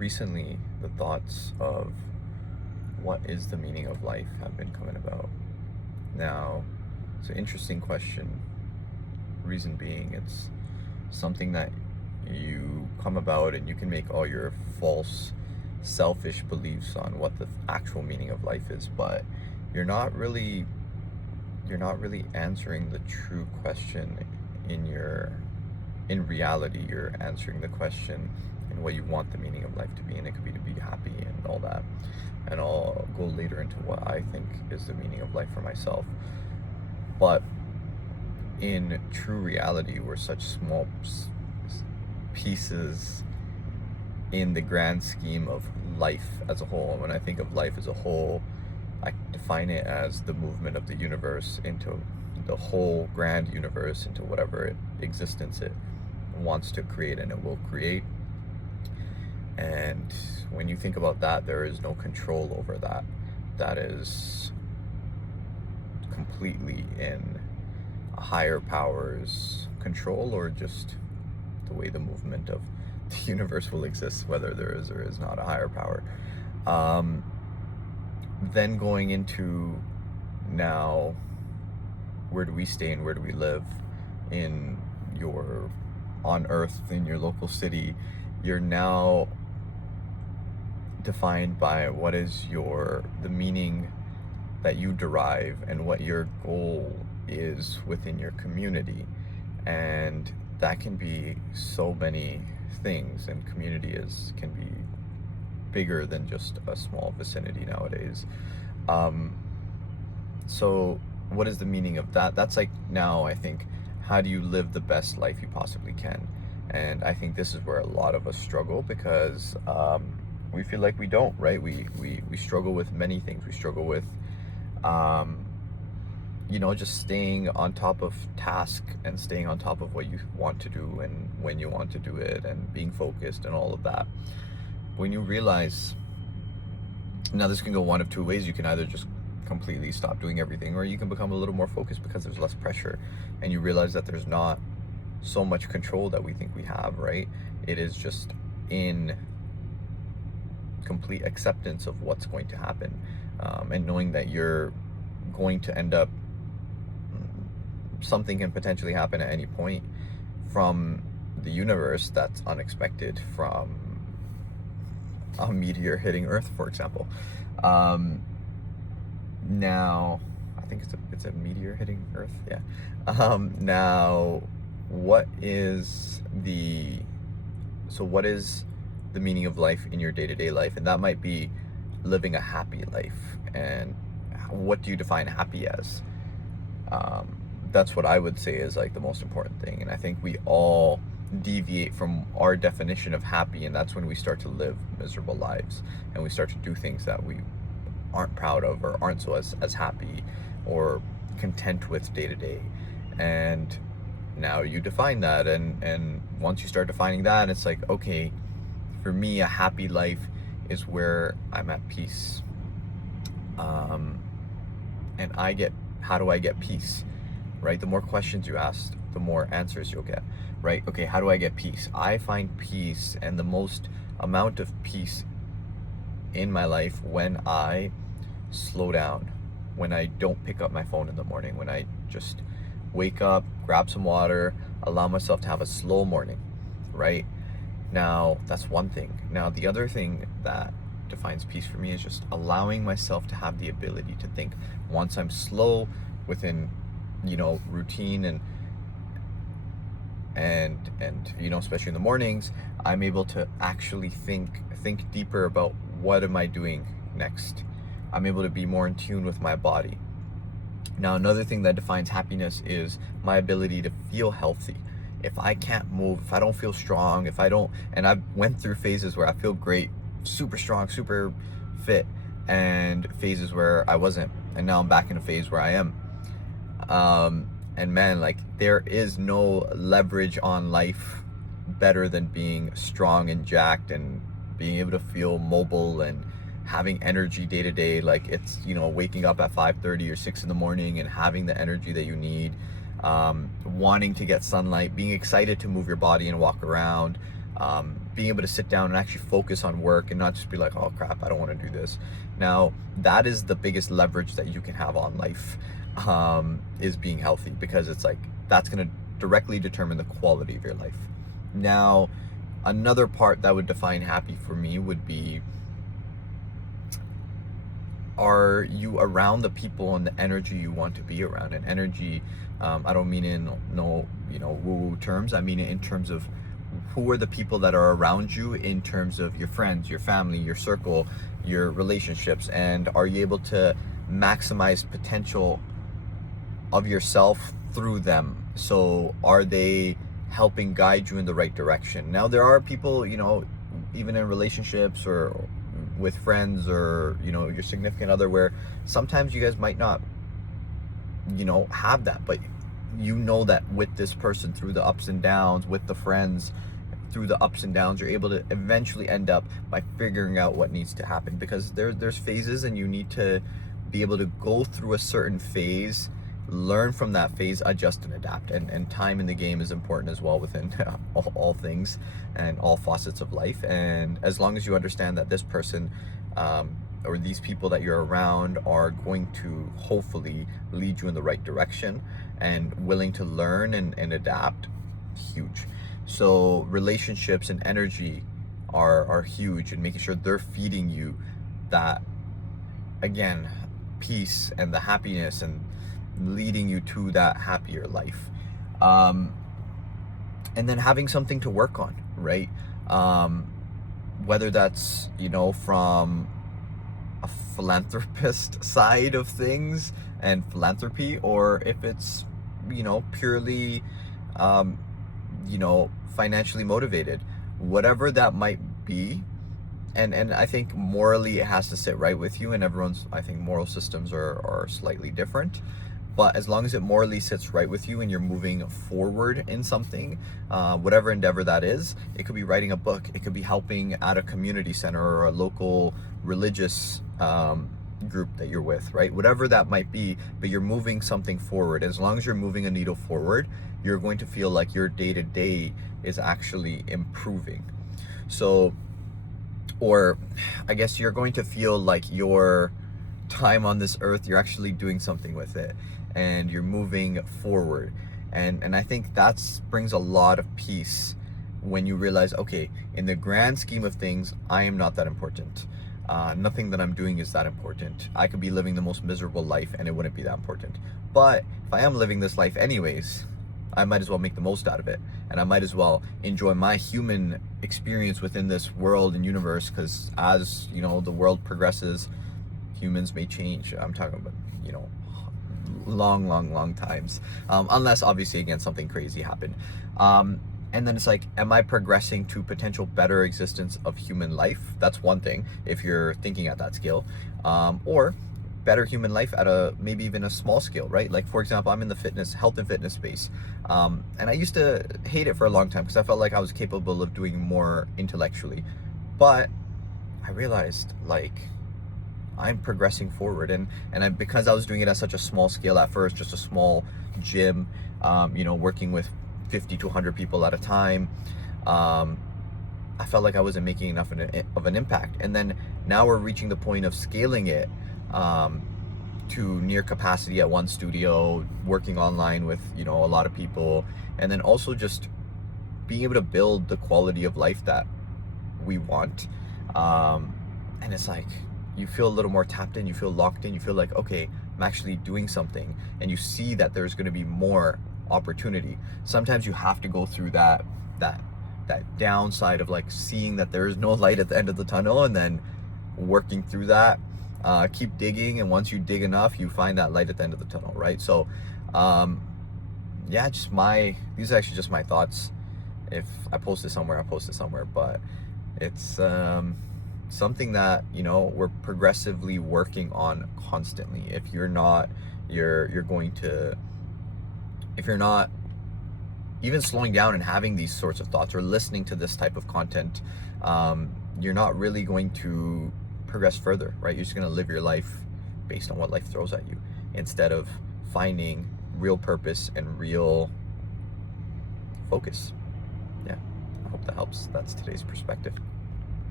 recently the thoughts of what is the meaning of life have been coming about. Now, it's an interesting question. Reason being, it's something that you come about and you can make all your false, selfish beliefs on what the actual meaning of life is, but you're not really you're not really answering the true question in reality. You're answering the question in what you want the meaning of life to be, and it could be to be happy and all that. And I'll go later into what I think is the meaning of life for myself. But in true reality, we're such small pieces in the grand scheme of life as a whole. And when I think of life as a whole, I define it as the movement of the universe into the whole grand universe, into whatever existence it wants to create and it will create. And when you think about that, there is no control over that. That is completely in a higher power's control, or just the way the movement of the universe will exist, whether there is or is not a higher power. Then going into now, where do we stay and where do we live in your on earth, in your local city? You're now defined by what is the meaning that you derive and what your goal is within your community. And that can be so many things, and community can be bigger than just a small vicinity nowadays. So what is the meaning of that? That's like, now I think, how do you live the best life you possibly can? And I think this is where a lot of us struggle, because we feel like we don't, right? We struggle with many things. We struggle with just staying on top of task and staying on top of what you want to do and when you want to do it, and being focused and all of that. When you realize, now this can go one of two ways. You can either just completely stop doing everything, or you can become a little more focused because there's less pressure, and you realize that there's not so much control that we think we have, right? It is just in complete acceptance of what's going to happen, and knowing that you're going to end up, something can potentially happen at any point from the universe that's unexpected, from a meteor hitting Earth, for example. Now, I think it's a meteor hitting Earth, yeah. Now, what is the meaning of life in your day-to-day life? And that might be living a happy life. And what do you define happy as? That's what I would say is like the most important thing. And I think we all deviate from our definition of happy, and that's when we start to live miserable lives, and we start to do things that we aren't proud of, or aren't so as happy or content with day to day. And now you define that, and once you start defining that, it's like, okay, for me, a happy life is where I'm at peace. And how do I get peace? Right? The more questions you ask, the more answers you'll get, right? Okay, how do I get peace? I find peace, and the most amount of peace in my life, when I slow down, when I don't pick up my phone in the morning, when I just wake up, grab some water, allow myself to have a slow morning, right? Now, that's one thing. Now, the other thing that defines peace for me is just allowing myself to have the ability to think. Once I'm slow within routine and especially in the mornings, I'm able to actually think deeper about what am I doing next. I'm able to be more in tune with my body. Now, another thing that defines happiness is my ability to feel healthy. If I can't move, if I don't feel strong, and I've went through phases where I feel great, super strong, super fit, and phases where I wasn't, and now I'm back in a phase where I am. And man, like, there is no leverage on life better than being strong and jacked and being able to feel mobile and having energy day to day. Like, it's, waking up at 5:30 or 6 in the morning and having the energy that you need, wanting to get sunlight, being excited to move your body and walk around, being able to sit down and actually focus on work and not just be like, oh crap, I don't want to do this. Now, that is the biggest leverage that you can have on life, is being healthy, because it's like, that's going to directly determine the quality of your life. Now, another part that would define happy for me would be, are you around the people and the energy you want to be around? And energy, I don't mean in woo-woo terms. I mean it in terms of, who are the people that are around you, in terms of your friends, your family, your circle, your relationships, and are you able to maximize potential of yourself through them? So are they helping guide you in the right direction? Now, there are people, even in relationships or with friends, or your significant other, where sometimes you guys might not have that, but that with this person, through the ups and downs, with the friends, through the ups and downs, you're able to eventually end up by figuring out what needs to happen, because there's phases, and you need to be able to go through a certain phase, learn from that phase, adjust and adapt, and time in the game is important as well, within all things and all facets of life. And as long as you understand that this person, or these people that you're around, are going to hopefully lead you in the right direction and willing to learn and adapt, huge. So relationships and energy are huge, and making sure they're feeding you that, again, peace and the happiness, and leading you to that happier life. And then having something to work on, right? Whether that's, from a philanthropist side of things and philanthropy, or if it's, purely, financially motivated, whatever that might be. And I think morally it has to sit right with you, and I think moral systems are slightly different. But as long as it morally sits right with you and you're moving forward in something, whatever endeavor that is, it could be writing a book, it could be helping at a community center or a local religious group that you're with, right? Whatever that might be, but you're moving something forward. As long as you're moving a needle forward, you're going to feel like your day-to-day is actually improving. So, or I guess you're going to feel like your time on this earth, you're actually doing something with it, and you're moving forward. And I think that brings a lot of peace when you realize, okay, in the grand scheme of things, I am not that important. Nothing that I'm doing is that important. I could be living the most miserable life and it wouldn't be that important. But if I am living this life anyways, I might as well make the most out of it, and I might as well enjoy my human experience within this world and universe, because as the world progresses, humans may change. I'm talking about long times, unless obviously again something crazy happened. And then it's like, am I progressing to potential better existence of human life? That's one thing, if you're thinking at that scale, or better human life at a maybe even a small scale, right? Like, for example, I'm in the health and fitness space, and I used to hate it for a long time because I felt like I was capable of doing more intellectually, but I realized, like, I'm progressing forward, and because I was doing it at such a small scale at first, just a small gym, working with 50 to 100 people at a time, I felt like I wasn't making enough of an impact. And then now we're reaching the point of scaling it to near capacity at one studio, working online with a lot of people, and then also just being able to build the quality of life that we want. And it's like, you feel a little more tapped in, you feel locked in, you feel like, okay, I'm actually doing something, and you see that there's going to be more opportunity. Sometimes you have to go through that downside of like seeing that there is no light at the end of the tunnel, and then working through that, keep digging, and once you dig enough, you find that light at the end of the tunnel, right? So these are actually just my thoughts. If I post it somewhere, I'll post it somewhere, but it's something that we're progressively working on constantly. If you're not even slowing down and having these sorts of thoughts or listening to this type of content, you're not really going to progress further, right? You're just going to live your life based on what life throws at you, instead of finding real purpose and real focus. Yeah, I hope hope that helps. That's today's perspective.